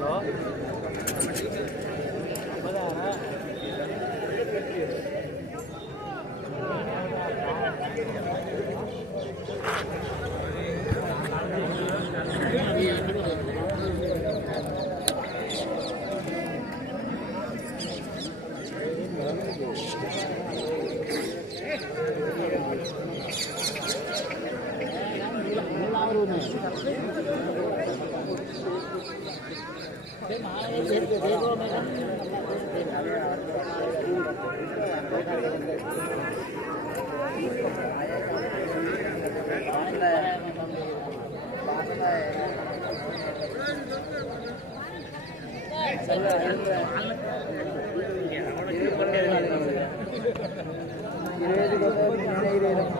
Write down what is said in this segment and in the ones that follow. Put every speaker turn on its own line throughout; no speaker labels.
đó. này thế mà ấy chết rồi thế thôi mới lắm ഇരുപത് ഇരുപത് ഇരുപത്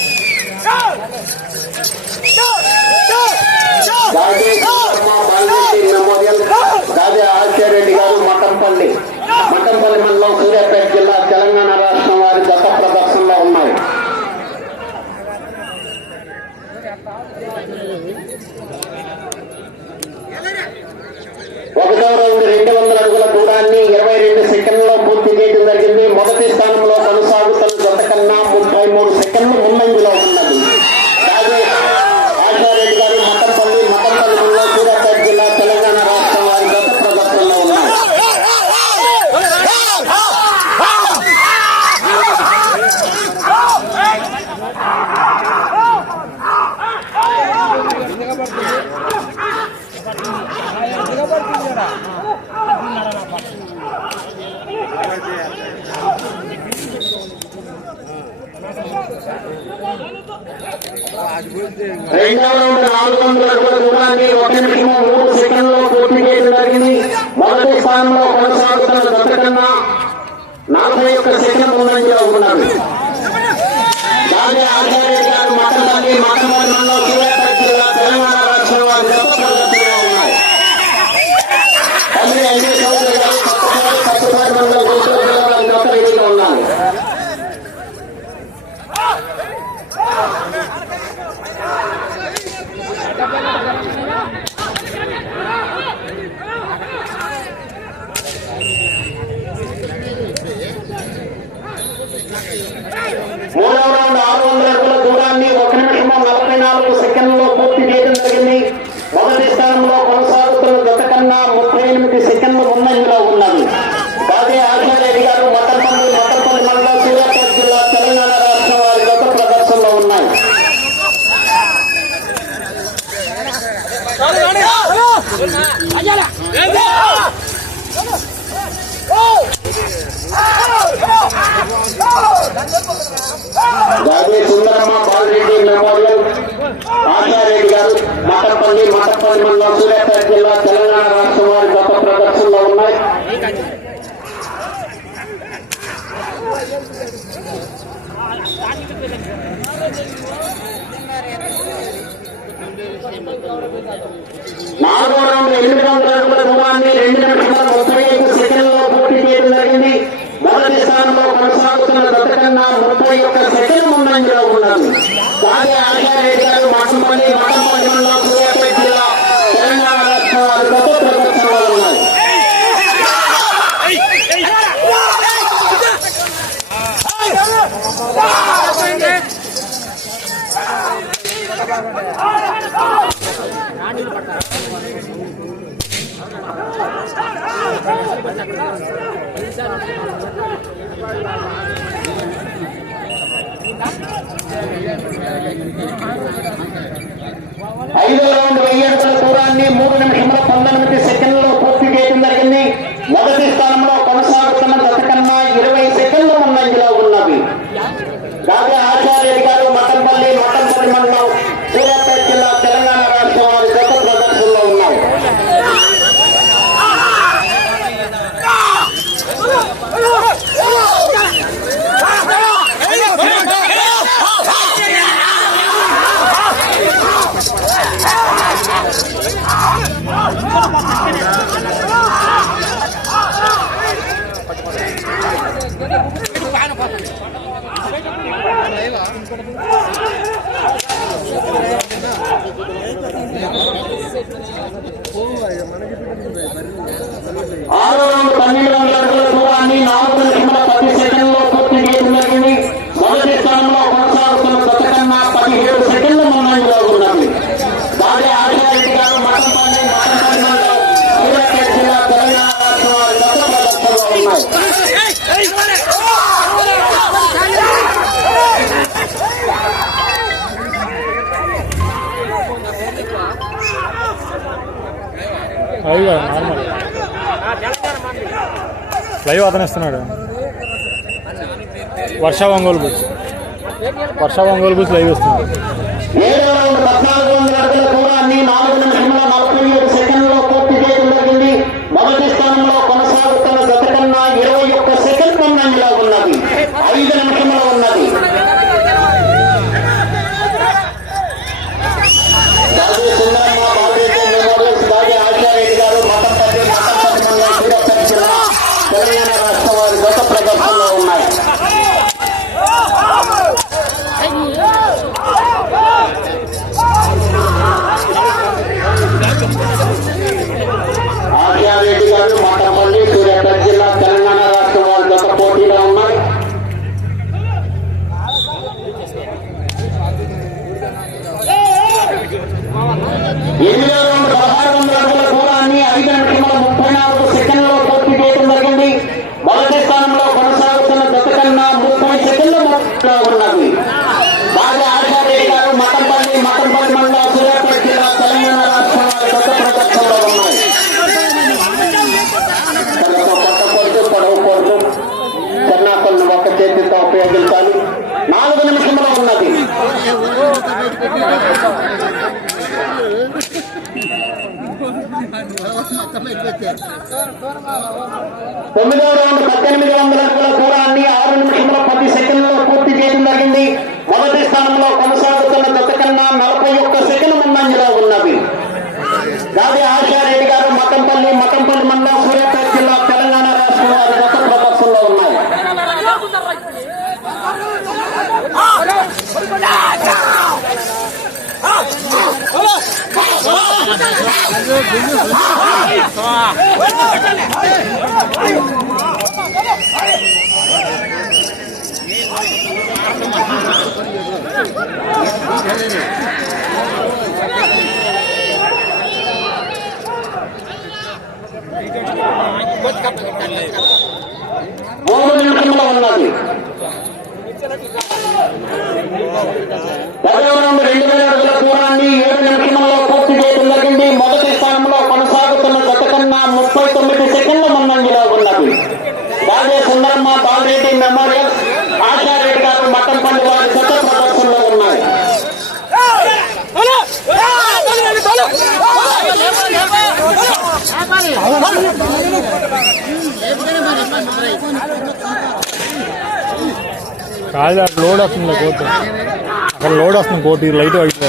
memorial Gade గారు మఠంపల్లి మఠంపల్లి మండలం సూర్యాపేట జిల్లా తెలంగాణ రాష్ట్రం వారి గత ప్రదర్శనలో ఉన్నాయి ఒకటో రౌండ్ రెండు వందల అడుగుల దూరాన్ని ఇరవై రెండు సెకండ్లలో పూర్తి చేయడం జరిగింది మొదటి స్థానంలో కొనసాగుతున్న జత కన్నా ముప్పై మూడు సెకండ్లు ముందంజలో ఉన్నది రాజే ఆచార్యుడు గారు మఠంపల్లి మఠంపల్లి మండలం సూర్యాపేట జిల్లా తెలంగాణ రాష్ట్రం వారి గత ప్రదర్శనలో ఉన్నాయి రెండవ రౌండ్ నాలుగు వందల అడుగుల దూరాన్ని ఒక నిమిషము మూడు సెకండ్లో పూర్తి చేయడం జరిగింది మొదటి స్థానంలో కొనసాగుతున్న గత కన్నా నలభై ఒక్క సెకండ్ ముందంజలో ఉన్నారు దాని ఆచార్య గారు మఠంపల్లి మఠమండలంలో తెలంగాణ రాష్ట్రం వారి గత ప్రదర్శనలో ఉన్నాయి తమిళ ఎన్ఏ చౌదరి గారు పట్టుపాటి పట్టుపాటి మండలం గుంటూరు జిల్లా వారి గత రీతిలో ఉన్నారు మూడవ రౌండ్ ఆరు వందల అడుగుల దూరాన్ని ఒక నిమిషము నలభై నాలుగు సెకండ్లో పూర్తి చేయడం జరిగింది మొదటి స్థానంలో కొనసాగుతున్న గత కన్నా ముప్పై ఎనిమిది సెకండ్లు ముందంజలో ఉన్నది గాదే ఆచార్య గారు మట్టపల్లి మట్టపల్లి మండలం సూర్యాపేట జిల్లా తెలంగాణ రాష్ట్రం వారి గత ప్రదర్శనలో ఉన్నాయి గాదే సుందరమ్మ బాలరెడ్డి మెమోరియల్ ఆచార్య గారు మట్టపల్లి మట్టపల్లి మండలం సూర్యాపేట జిల్లా తెలంగాణ రాష్ట్రం వారి గత ప్రదర్శనలో ఉన్నాయి. నాలుగో రౌండ్ ఎనిమిది వందల అడుగుల దూరాన్ని రెండు నిమిషాలు ముప్పై ఐదు సెకండ్లలో పూర్తి చేయడం జరిగింది మొదటి స్థానంలో కొనసాగుతున్న గత కన్నా ముప్పై ఒక్క సెకండ్ ముందంజలో ఉన్నారు గాలి ఆచార్య గారు మఠంపల్లి మఠంపల్లి మండలం సూర్యాపేట జిల్లా తెలంగాణ రాష్ట్రం వారి గత ప్రదర్శనలో ఉన్నారు ఐదో రౌండ్ వెయ్యి అడుగుల దూరాన్ని మూడు నిమిషంలో పంతొమ్మిది సెకండ్లలో పూర్తి చేయడం జరిగింది. మొదటి స్థానంలో కొనసాగుతున్న గత కన్నా ఇరవై సెకండ్ల ముందంజలో ఉన్నవి. రాజా ఆచార్యుడి గారు మఠంపల్లి మఠంపల్లి మండలం సూర్యాపేట జిల్లా తెలంగాణ రాష్ట్రం వారి గత ప్రదర్శనలో ఉన్నాయి ఆరో రౌండ్ పన్నెండు వందల అడుగుల దూరాన్ని నాలుగు నిమిషముల పది సెకండ్లలో పూర్తి చేయడం జరిగింది మొదటి స్థానంలో కొనసాగుతున్న గత కన్నా పదిహేడు సెకండ్ల ముందంజలో ఉన్నది రాజా ఆచార్యుడి గారు మఠంపల్లి మఠంపల్లి మండలం సూర్యాపేట జిల్లా తెలంగాణ రాష్ట్రం వారి గత ప్రదర్శనలో ఉన్నాయి
లైవ్ కాదు నార్మల్ లైవ్ అతను ఇస్తున్నాడు. వర్ష ఒంగోలు బుస్ వర్ష ఒంగోలు బుస్ లైవ్ ఇస్తున్నాడు.
నాలుగు నలభై ఏడు పూర్తి చేయడం జరిగింది. మొదటి స్థానంలో ఎనిమిదో రౌండ్ పదహారు వందల అడుగుల దూరాన్ని ఐదు నిమిషముల ముప్పై నాలుగు సెకండ్లో పూర్తి చేయడం జరిగింది. మొదటి స్థానంలో కొనసాగుతున్న గత కన్నా ముప్పై సెకండ్ల ఉన్నది. బాగా ఆచార్య గారు మఠంపల్లి మఠంపల్లి మండలం సూర్యాపేట జిల్లా తెలంగాణ రాష్ట్రం ఉన్నాయి. తనతో కొట్టకూడదు పడవకూడదు చెన్నాపల్లి ఒక చేతితో ఉపయోగించాలి. నాలుగు నిమిషంలో ఉన్నది. తొమ్మిదో రౌండ్ పద్దెనిమిది వందల అడుగుల దూరాన్ని ఆరు నిమిషముల పది సెకండ్లలో పూర్తి చేయడం జరిగింది. మొదటి స్థానంలో కొనసాగుతున్న గత కన్నా నలభై ఒక్క సెకండ్ ముందంజలో ఉన్నది గాది ఆశారెడ్డి గారు మకంపల్లి మకంపల్లి మండలం సూర్యాపేట జిల్లా తెలంగాణ రాష్ట్రం వారి గత ప్రదర్శనలో ఉన్నాయి మూడు నిమిషంలో ఉన్నది పదవ నుండి రెండు వేల అడుగుల దూరాన్ని ఏడు నిమిషంలో పూర్తి చేయడం జరిగింది ముప్పై తొమ్మిది సెకండ్ల ముందంజలో ఉన్నది. రాజే సుందరమ్మ బాలరెడ్డి మెమోరియల్ ఆశారెడ్డి గారు మట్టంపల్లి వారి గత ప్రదర్శనలో ఉన్నాయి.
కాదు లోడ్ వస్తుంది కోట్ అక్కడ లోడ్ వస్తుంది ఇది light white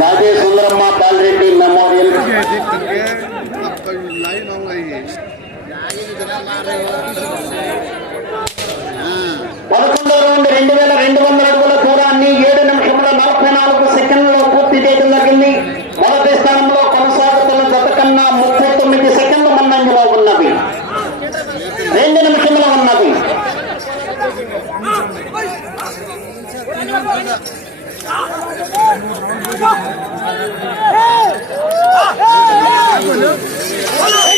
Raje Sundaramma Balareddy memorial పదకొండో రౌండ్ రెండు వేల రెండు వందల అడుగుల దూరాన్ని ఏడు నిమిషముల నలభై నాలుగు సెకండ్లలో పూర్తి చేయడం జరిగింది మొదటి స్థానంలో కొనసాగుతున్న గత కన్నా ముప్పై తొమ్మిది సెకండ్ల ముందంజలో ఉన్నది రెండు నిమిషముల ఉన్నది Hey!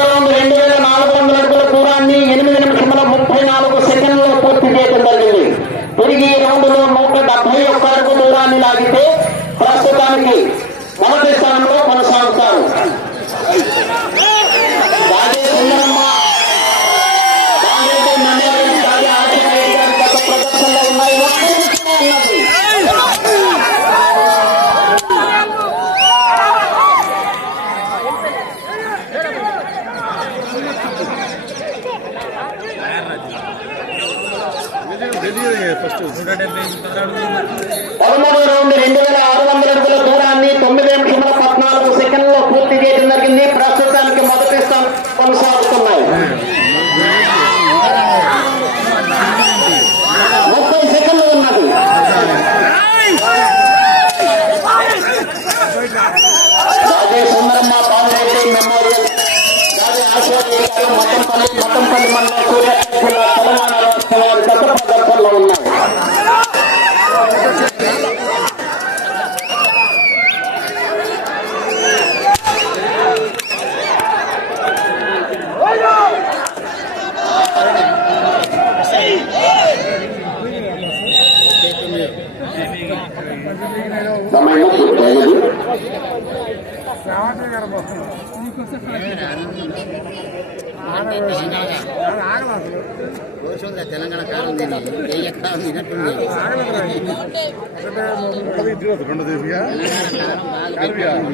రౌండ్ రెండు వేల నాలుగు వందల అడుగుల దూరాన్ని ఎనిమిది నిమిషముల ముప్పై నాలుగు సెకండ్లో పూర్తి చేయడం జరిగింది తిరిగి నూట డెబ్బై ఒక్క అడుగు దూరాన్ని లాగితే ప్రస్తుతానికి పదమూడు రౌండ్ రెండు వేల ఆరు వందల అడుగుల దూరాన్ని తొమ్మిది నిమిషముల పద్నాలుగు సెకండ్లో పూర్తి చేయడం జరిగింది. ప్రస్తుతానికి మొదటి స్థానం కొనసాగుతున్నాయి. ముప్పై సెకండ్లు ఉన్నది. రాజే సుందరమ్మ పాలరెడ్డి మెమోరియల్ రాజే ఆశీర్వాద్ మతంపల్లి మతంపల్లి మండలం సూర్యాపేట జిల్లా తెలంగాణ
రోజుగా తెలంగాణ కాలం తిని ఏ ఎక్కడ తినట్టుంది
రెండు దేశిగా
తెలంగాణ కాలం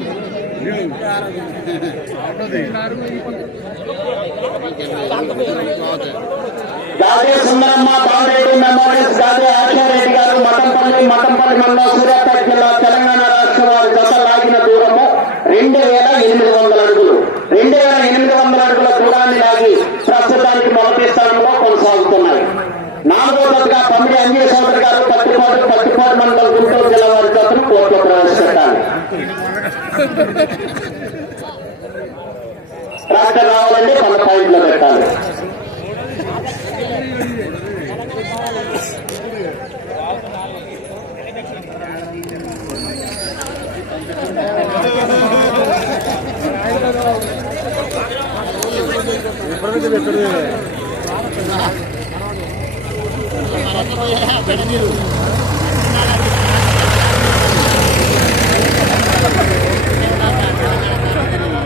బాగా
గాదే సుందరమ్మ బాలరెడ్డి మెమోరియల్స్ గాదే ఆచార్యరెడ్డి గారు మతంపల్లి మతంపల్లి మండలం సూర్యాపేట జిల్లా తెలంగాణ రాక రావాలంటే మన పాయింట్లో పెట్టాలి. ఎక్కడ